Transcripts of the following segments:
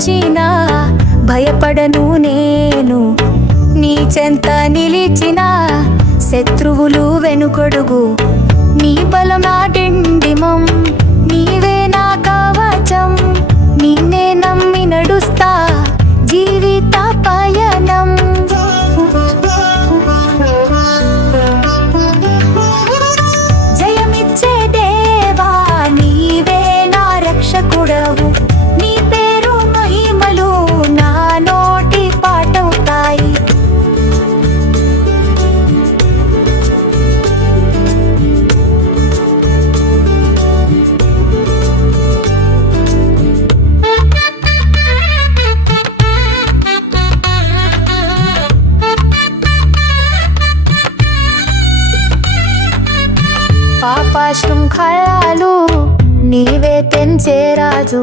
వచ్చినా భయపడను నేను. నీ చెంత నిలిచిన శత్రువులు వెనుకొడుగు. నీ బలం నా డిండిమం, నీవే నా కవచం. నిన్నే నమ్మి నడుస్తా జీవిత పయనం. జయమిచ్చే దేవా నీవే నా రక్షకుడవు. నీ పేరు మహిమలు నా నోటి పాటవుతాయి. పాప శృంఖలాలు నీవే తెంచే రాజు.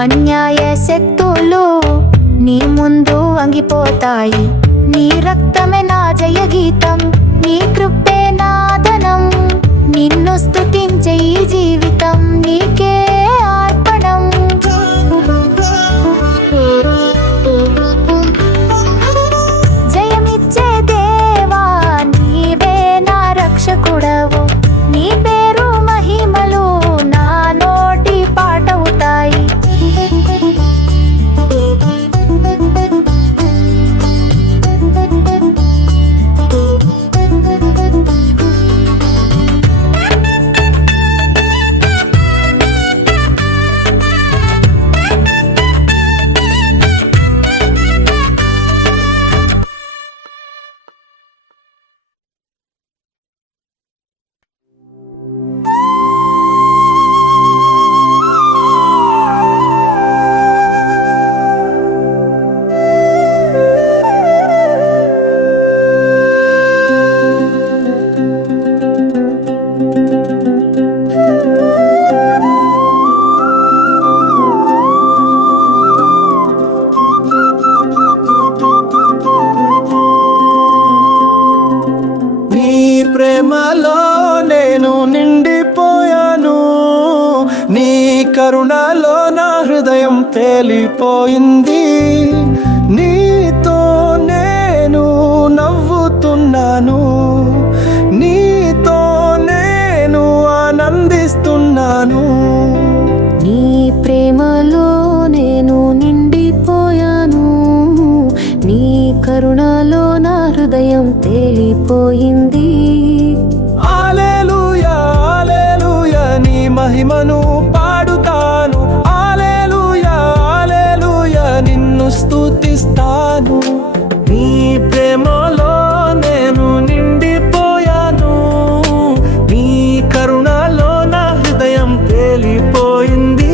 అన్యాయ శక్తులు నీ ముందు వంగిపోతాయి. నీ రక్తమే నా జయ గీతం, నీ కృపే నా ధనం. నిన్ను స్తుతించే ఈ జీవితం నీకే అర్పణం. జయమిచ్చే దేవా నీవే నా రక్షకుడవు. నీ పేరు మహిమలు నా నోటి పాటవుతాయి. ప్రేమలో నేను నిండిపోయాను. నీ కరుణలో నా హృదయం తేలిపోయింది. నీతో నేను నవ్వుతున్నాను, నీతో నేను ఆనందిస్తున్నాను. నీ ప్రేమలో నేను నిండిపోయాను. నీ కరుణలో నా హృదయం తేలిపోయింది. హల్లెలూయా హల్లెలూయా నీ మహిమను పాడుతాను. హల్లెలూయా హల్లెలూయా నిన్ను స్తుతిస్తాను. నీ ప్రేమలో నేను నిండిపోయాను. నీ కరుణలో నా హృదయం తేలిపోయింది.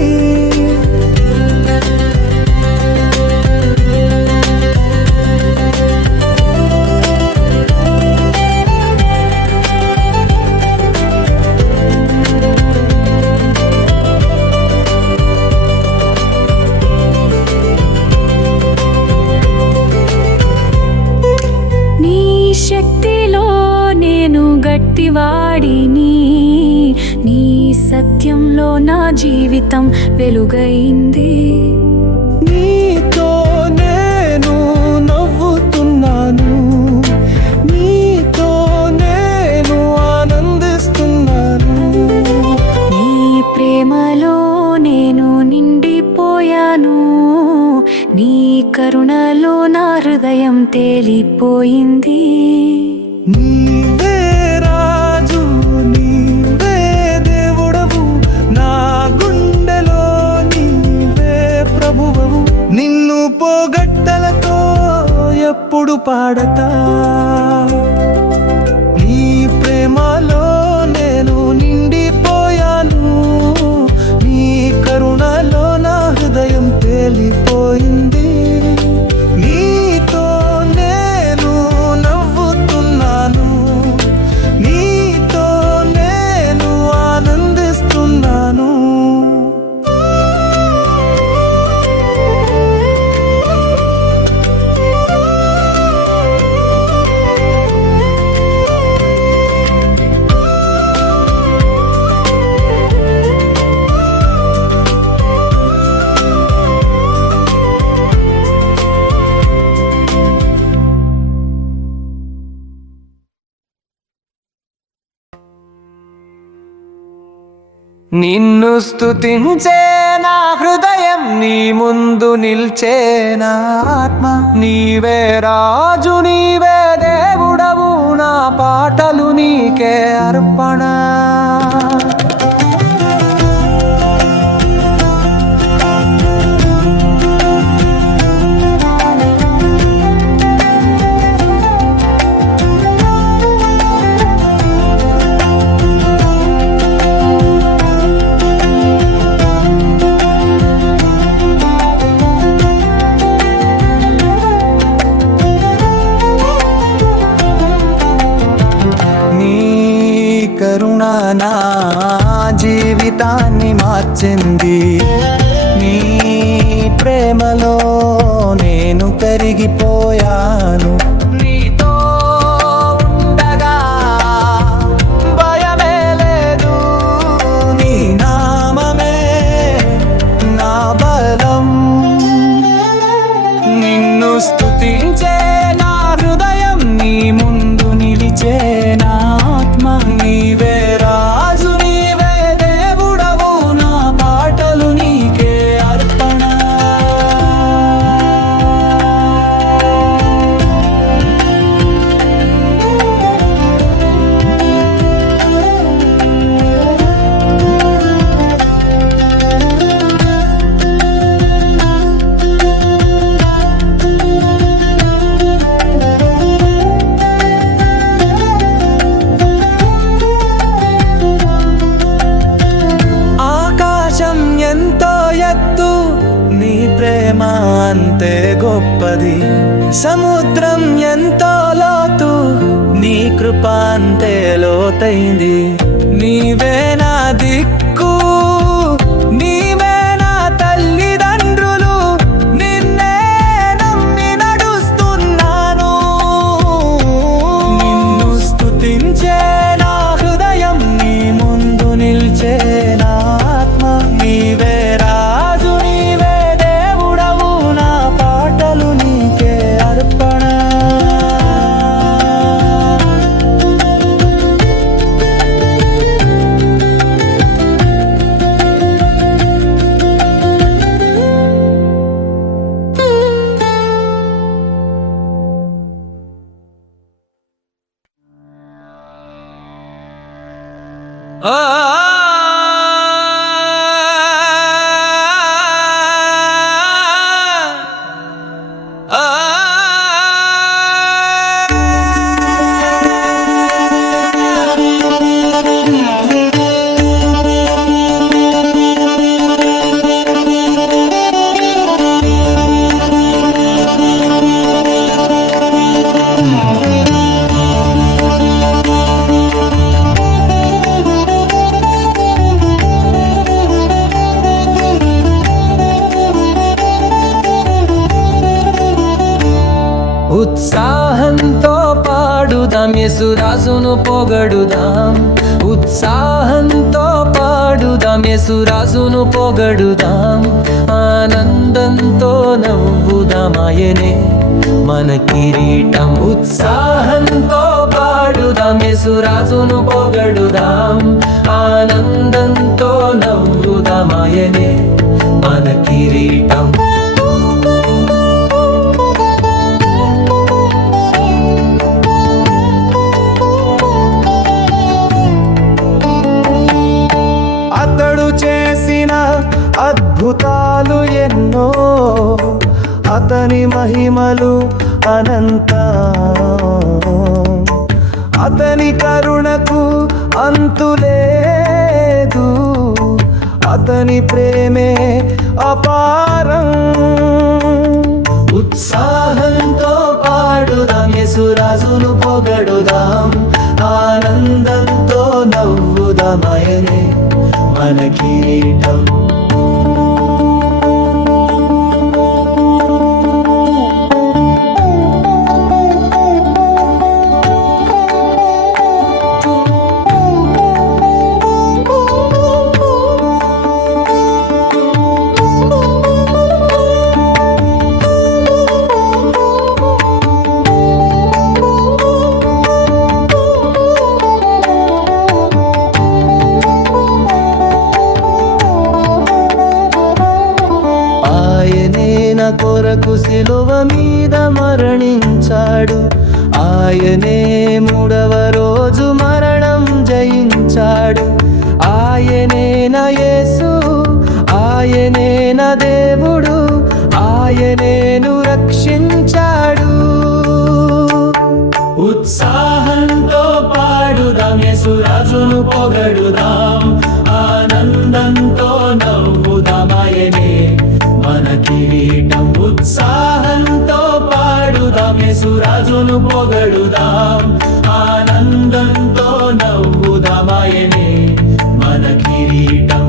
శక్తిలో నేను గట్టివాడిని. నీ సత్యంలో నా జీవితం వెలుగైంది. నీతో నేను నవ్వుతున్నాను, నీతో నేను ఆనందిస్తున్నాను. నీ ప్రేమలో నేను నిండిపోయాను. నీ కరుణలో నా హృదయం తేలిపోయింది. నీవే రాజు, నీవే దేవుడవు, నా గుండెలో నీవే ప్రభువవు. నిన్ను పోగట్టలతో ఎప్పుడు పాడతా. నీ ప్రేమలో నేను నిండిపోయాను. నీ కరుణలో నా హృదయం తేలిపోయింది. నీతో నేను నవ్వుతున్నాను, నీతో నేను ఆనందిస్తున్నాను. నిన్ను స్తుతించే నా హృదయం, నీ ముందు నిల్చే నా ఆత్మ. నీవే రాజు, నీవే దేవుడవు, నా పాటలు నీకే అర్పణ. కరుణ నా జీవితాన్ని మార్చింది. నీ ప్రేమలో నేను కరిగిపోయాను. నీతో ఉండగా భయమే లేదు, నీ నామమే నా బలం. నిన్ను స్తుతించే నా హృదయం, నీ ముందు నిలిచే నా ఆత్మ. నీవే రాజు, నీవే దేవుడవు, నా పాటలు నీకే అర్పణ. ఎంతో ఎత్తు, నీ ప్రేమ అంతే గొప్పది. సముద్రం ఎంతో లోతు, నీ కృప అంతే లోతైంది. నీవే నా దిక్కు, నీవే నా తల్లిదండ్రులు, నిన్నే నమ్మి నడుస్తున్నాను. నిన్ను స్తుతించే నా హృదయం, నీ ముందు నిల్చే నా ఆత్మ. నీవే రాజు, నీవే దేవుడవు, నా పాటలు నీకే అర్పణ. ఉత్సాహంతో పాడుదాం, యేసురాజును పొగడుదాం. ఉత్సాహంతో పాడుదాం, యేసురాజును పొగడుదాం. ఆనందంతో నవ్వుదామాయనే మన కిరీటం. ఉత్సాహంతో పాడుదాం, యేసురాజును పొగడుదాం. ఆనందంతో నవ్వుదామాయనే మన కిరీటం. అతడు చేసిన అద్భుతాలు ఎన్నో, అతని మహిమలు అనంతం. అతని కరుణకు అంతులేదు, అతని ప్రేమే అపారం. ఉత్సాహంతో పాడుదాం, యేసురాజును పొగడుదాం. ఆనందంతో నవ్వుదామాయనే మన కిరీటం. కొరకు శిలువ మీద మరణించాడు. ఆయనే మూడవ రోజు మరణం జయించాడు. ఆయనే నా యేసు, ఆయనే నా దేవుడు, ఆయనేను రక్షించాడు. ఉత్సాహంతో పాడుదాం, యేసు రాజును పొగడుదాం. ఆనందంతో నవ్వుదాం, ఆయనే మన కిరీటం. ఉత్సాహంతో పాడుదాం, యేసు రాజును పొగడుదాం. ఆనందంతో నవ్వుదాం, ఆయనే మన కిరీటం.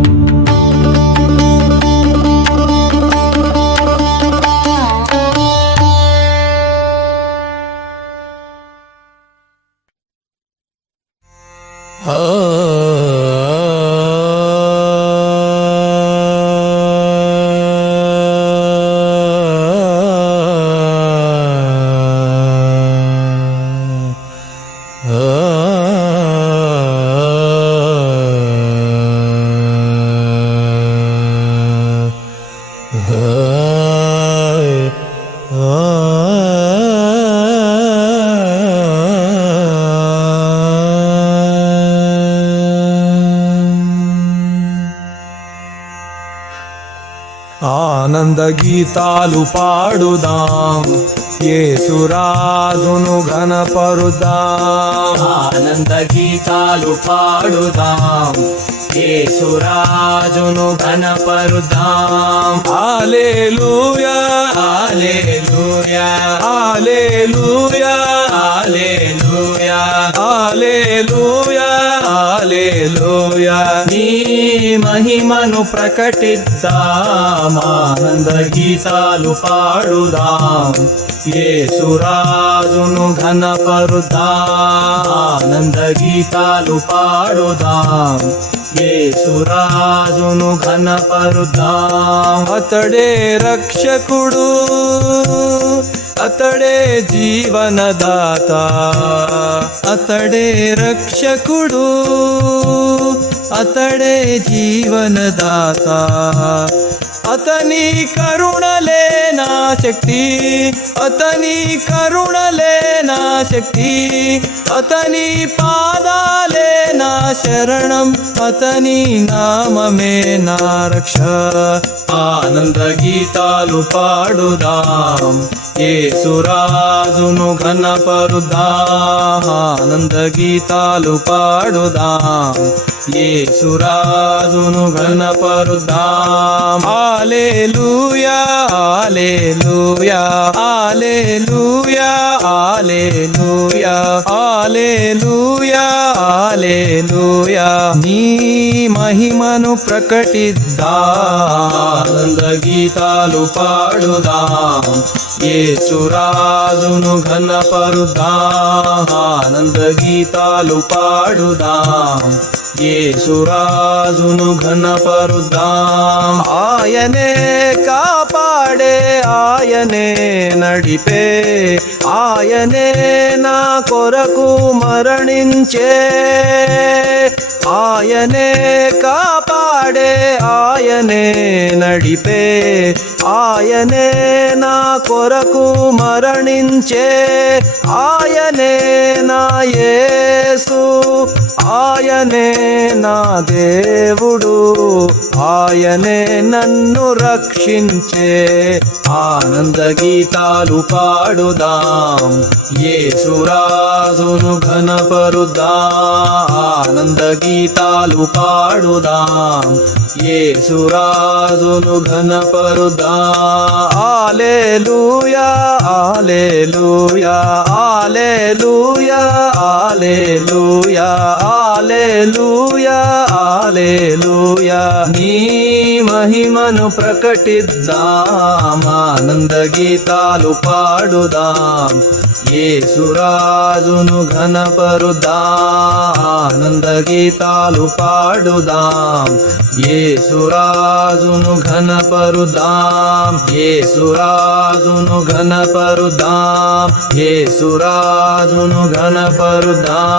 ఆనంద గీతాలు పాడుదాం, యేసురాజును ఘనపరుదాం. ఆనంద గీతాలు పాడుదాం, యేసురాజును ఘనపరుదాం. హల్లెలూయా హల్లెలూయా హల్లెలూయా హల్లెలూయా హల్లెలూయా హల్లెలూయా. నీ మహిమను ప్రకటిద్దాం, ఆనంద గీతాలు పాడుదాం, యేసురాజును ఘనపరుదాం. ఆనంద గీతాలు పాడుదాం, యేసురాజును ఘనపరుదాం. అతడే రక్షకుడు, అతడే జీవనదాత, అతడే రక్షకుడు, అతడే జీవనదాత. అతని కరుణలే నా శక్తి, అతని కరుణలే నా శక్తి, అతని పాదాలే నా శరణం, అతని నామమే నా రక్ష. ఆనంద గీతాలు పాడుదాం, యేసురాజును ఘనపరుదాం. ఆనంద గీతాలు పాడుదాం, యేసురాజును ఘనపరుదాం. హల్లెలూయా హల్లెలూయా హల్లెలూయా హల్లెలూయా హల్లెలూయా హల్లెలూయా. నీ మహిమను ప్రకటిద్దాం, ఆనంద గీతాలు పాడుదాం, యేసురాజును ఘనపరుదాం. ఆనంద గీతాలు పాడుదాం, యేసురాజును ఘనపరుదాం. ఆయనే కాపాడే, ఆయనే నడిపే, ఆయనే నా కొరకు మరణించే. ఆయనే కాపాడే, ఆయనే నడిపే, ఆయనే నా కొరకు మరణించే. ఆయనే నా యేసు, ఆయనే నా దేవుడు, ఆయనే నన్ను రక్షించే. ఆనంద గీతాలు పాడుదాం, యేసురాజును ఘనపరుదాం. ఆనంద గీతాలు పాడుదాం, యేసురాజును ఘనపరుదాం. హల్లెలూయా హల్లెలూయా హల్లెలూయా హల్లెలూయా హల్లెలూయా హల్లెలూయా. నీ మహిమను ప్రకటిద్దాం, ఆనంద గీతాలు పాడుదాం, యేసురాజును ఘనపరుదాం. ఆనంద గీతాలు పాడుదాం, యేసురాజును ఘనపరుదాం. యేసురాజును ఘనపరుదాం, యేసురాజును ఘనపరుదాం.